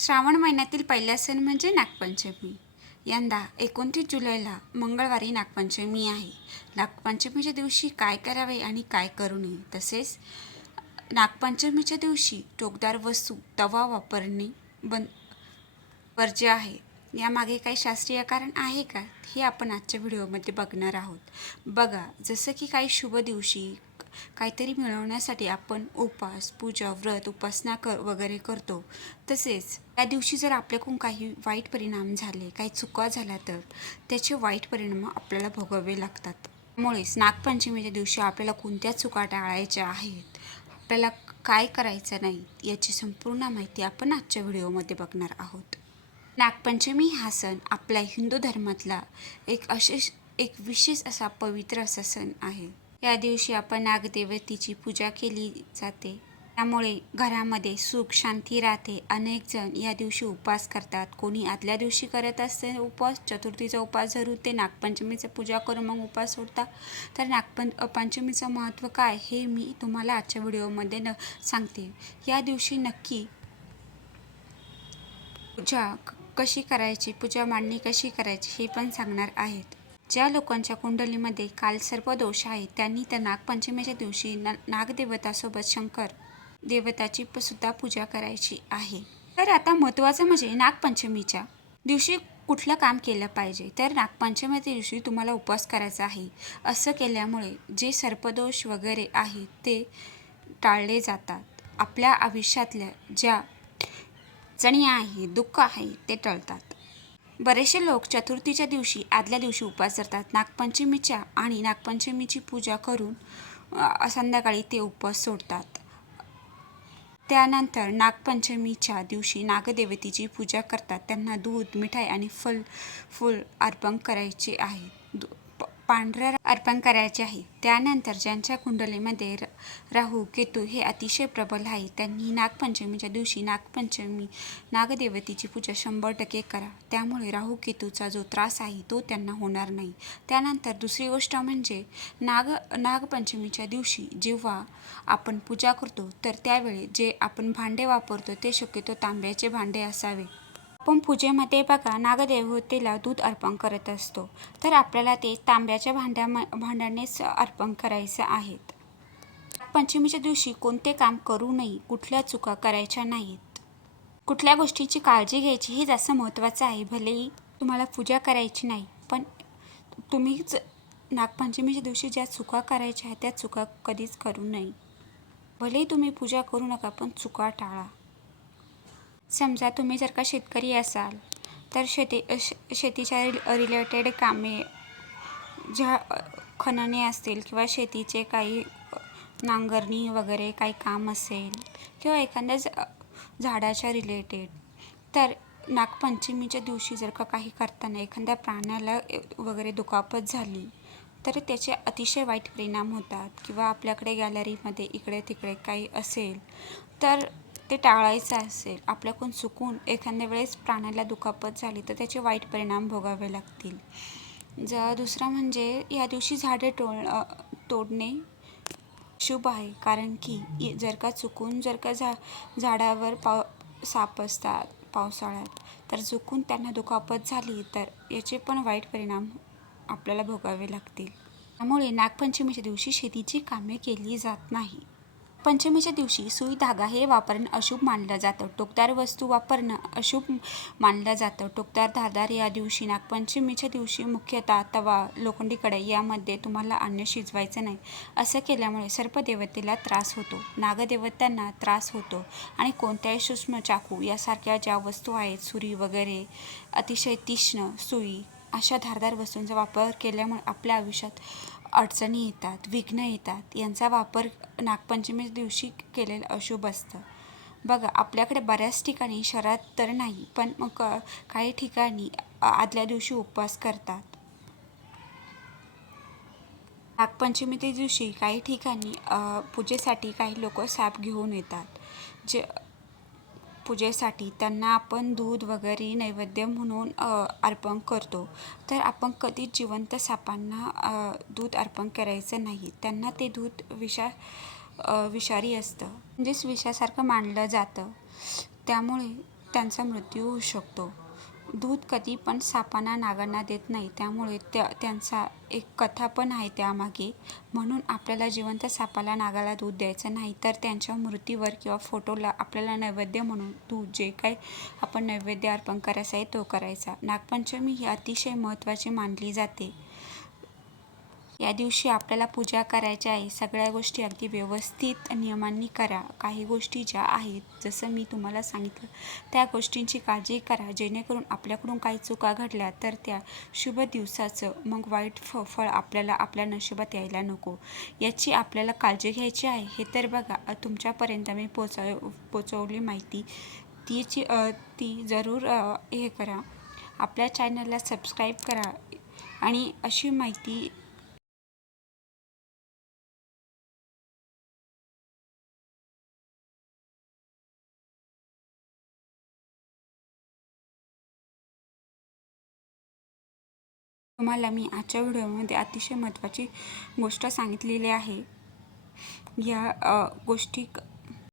श्रावण महिन्यातील पहिला सण म्हणजे नागपंचमी. यंदा एकोणतीस जुलैला मंगळवारी नागपंचमी आहे. नागपंचमीच्या दिवशी काय करावे आणि काय करू नये? तसेच नागपंचमीच्या दिवशी टोकदार वस्तू तवा वापरणे बंद वर्ज्य आहे. यामागे काही शास्त्रीय कारण आहे का? हे आपण आजच्या व्हिडिओमध्ये बघणार आहोत. बघा जसं की काही शुभ दिवशी काहीतरी मिळवण्यासाठी आपण उपास पूजा व्रत उपासना कर वगैरे करतो. तसेच त्या दिवशी जर आपल्याकडून काही वाईट परिणाम झाले काही चुका झाल्या तर त्याचे वाईट परिणाम आपल्याला भोगावे लागतात. त्यामुळेच नागपंचमीच्या दिवशी आपल्याला कोणत्या चुका टाळायच्या आहेत आपल्याला काय करायचं नाही याची संपूर्ण माहिती आपण आजच्या व्हिडिओमध्ये बघणार आहोत. नागपंचमी हा सण आपल्या हिंदू धर्मातला एक अशेष एक विशेष असा पवित्र असा सण आहे. या दिवशी आपण नागदेवतेची पूजा केली जाते. त्यामुळे घरामध्ये सुख शांती राहते. अनेक जण या दिवशी उपवास करतात. कोणी आदल्या दिवशी करत असते उपवास चतुर्थीचा उपवास धरून ते नागपंचमीचा पूजा करून मग उपवास सोडतात. तर नागपंच पंचमीचं महत्त्व काय हे मी तुम्हाला आजच्या व्हिडिओमध्ये न सांगते. या दिवशी नक्की पूजा कशी करायची पूजा मांडणी कशी करायची हे पण सांगणार आहेत. ज्या लोकांच्या कुंडलीमध्ये काल सर्पदोष आहे त्यांनी त्या नागपंचमीच्या दिवशी न नागदेवतासोबत शंकर देवताची प- सुद्धा पूजा करायची आहे. तर आता महत्त्वाचं म्हणजे नागपंचमीच्या दिवशी कुठलं काम केलं पाहिजे? तर नागपंचमीच्या दिवशी तुम्हाला उपवास करायचा आहे. असं केल्यामुळे जे सर्पदोष वगैरे आहे ते टाळले जातात. आपल्या आयुष्यातल्या ज्या जणी आहे दुःख आहे ते टळतात. बरेचसे लोक चतुर्थीच्या दिवशी आदल्या दिवशी उपास धरतात. नागपंचमीच्या आणि नागपंचमीची पूजा करून संध्याकाळी ते उपवास सोडतात. त्यानंतर नागपंचमीच्या दिवशी नागदेवतेची पूजा करतात. त्यांना दूध मिठाई आणि फल फूल अर्पण करायचे आहे. दु- प- अर्पण करायचे आहे. त्यानंतर ज्यांच्या कुंडलीमध्ये र- राहू केतू हे अतिशय प्रबल आहे त्यांनी नागपंचमीच्या दिवशी नागपंचमी नागदेवतेची पूजा शंभर टक्के करा. त्यामुळे राहू केतूचा जो त्रास आहे तो त्यांना होणार नाही. त्यानंतर दुसरी गोष्ट म्हणजे नाग नागपंचमीच्या दिवशी जेव्हा आपण पूजा करतो तर त्यावेळी जे आपण भांडे वापरतो ते शक्यतो तांब्याचे भांडे असावे. आपण पूजेमध्ये बघा नागदेवतेला दूध अर्पण करत असतो. तर आपल्याला ते तांब्याच्या भांड्या भांड्यानेच अर्पण करायचं आहेत. पंचमीच्या दिवशी कोणते काम करू नये कुठल्या चुका करायच्या नाहीत. कुठल्या गोष्टीची काळजी घ्यायची हे जास्त महत्त्वाचं आहे. भलेही तुम्हाला पूजा करायची नाही पण तुम्हीच नागपंचमीच्या दिवशी ज्या चुका करायच्या आहेत त्या चुका कधीच करू नये. भलेही तुम्ही पूजा करू नका पण चुका टाळा. समजा तुम्ही जर का शेतकरी असाल तर शेती श शेतीच्या रिलेटेड कामे ज्या खनने खणणे असतील किंवा शेतीचे काही नांगरणी वगैरे काही काम असेल किंवा एखाद्या झाडाच्या रिलेटेड तर नागपंचमीच्या दिवशी जर का काही करताना एखाद्या प्राण्याला वगैरे दुखापत झाली तर त्याचे अतिशय वाईट परिणाम होतात किंवा आपल्याकडे गॅलरीमध्ये इकडे तिकडे काही असेल तर ते टाळायचं असेल आपल्याकडून चुकून एखाद्या वेळेस प्राण्याला दुखापत झाली तर त्याचे वाईट परिणाम भोगावे लागतील. ज दुसरं म्हणजे या दिवशी झाडे तोड तोडणे शुभ आहे. कारण की जर का चुकून जर का झा झाडावर पाव साप असतात पावसाळ्यात तर चुकून त्यांना दुखापत झाली तर याचे पण वाईट परिणाम आपल्याला भोगावे लागतील. त्यामुळे नागपंचमीच्या दिवशी शेतीची कामे केली जात नाही. पंचमीच्या दिवशी सुई धागा हे वापरणं अशुभ मानलं जातं. टोकदार वस्तू वापरणं अशुभ मानलं जातं. टोकदार धारदार या दिवशी नागपंचमीच्या दिवशी मुख्यतः तवा लोखंडी कढई यामध्ये तुम्हाला अन्न शिजवायचं नाही. असं केल्यामुळे सर्पदेवतेला त्रास होतो. नागदेवतांना त्रास होतो. आणि कोणत्याही सूक्ष्म चाकू यासारख्या ज्या वस्तू आहेत सुरी वगैरे अतिशय तीक्ष्ण सुई अशा धारदार वस्तूंचा वापर केल्यामुळे आपल्या आयुष्यात अडचणी येतात विघ्न येतात. यांचा वापर नागपंचमी दिवशी केलेलं अशुभ असतं. बघा आपल्याकडे बऱ्याच ठिकाणी शहरात तर नाही पण मग अ, काही ठिकाणी आदल्या दिवशी उपवास करतात. नागपंचमीच्या दिवशी काही ठिकाणी पूजेसाठी काही लोक साप घेऊन येतात. जे पूजेसाठी त्यांना आपण दूध वगैरे नैवेद्य म्हणून अर्पण करतो. तर आपण कधीच जिवंत सापांना दूध अर्पण करायचं नाही. त्यांना ते दूध विषा विषारी असतं. म्हणजेच विषासारखं मानलं जातं. त्यामुळे त्यांचा मृत्यू होऊ शकतो. दूध कधी पण सापांना नागांना देत नाही त्यामुळे त्या त्यांचा एक कथा पण आहे त्यामागे. म्हणून आपल्याला जिवंत सापाला नागाला दूध द्यायचं नाही तर त्यांच्या मूर्तीवर किंवा फोटोला आपल्याला नैवेद्य म्हणून दूध जे काही आपण नैवेद्य अर्पण करायचा आहे तो करायचा. नागपंचमी ही अतिशय महत्त्वाची मानली जाते. या दिवशी आपल्याला पूजा करायची आहे. सगळ्या गोष्टी अगदी व्यवस्थित नियमांनी करा. काही गोष्टी ज्या आहेत जसं मी तुम्हाला सांगितलं त्या गोष्टींची काळजी करा. जेणेकरून आपल्याकडून काही चुका घडल्या तर त्या शुभ दिवसाचं मग वाईट फ फळ आपल्याला आपल्या नशिबात यायला नको. याची आपल्याला काळजी घ्यायची आहे. हे तर बघा तुमच्यापर्यंत मी पोचव पोचवली माहिती. तीची ती जरूर हे करा. आपल्या चॅनलला सबस्क्राईब करा. आणि अशी माहिती तुम्हाला मी आजच्या व्हिडिओमध्ये अतिशय महत्त्वाची गोष्ट सांगितलेली आहे. या गोष्टी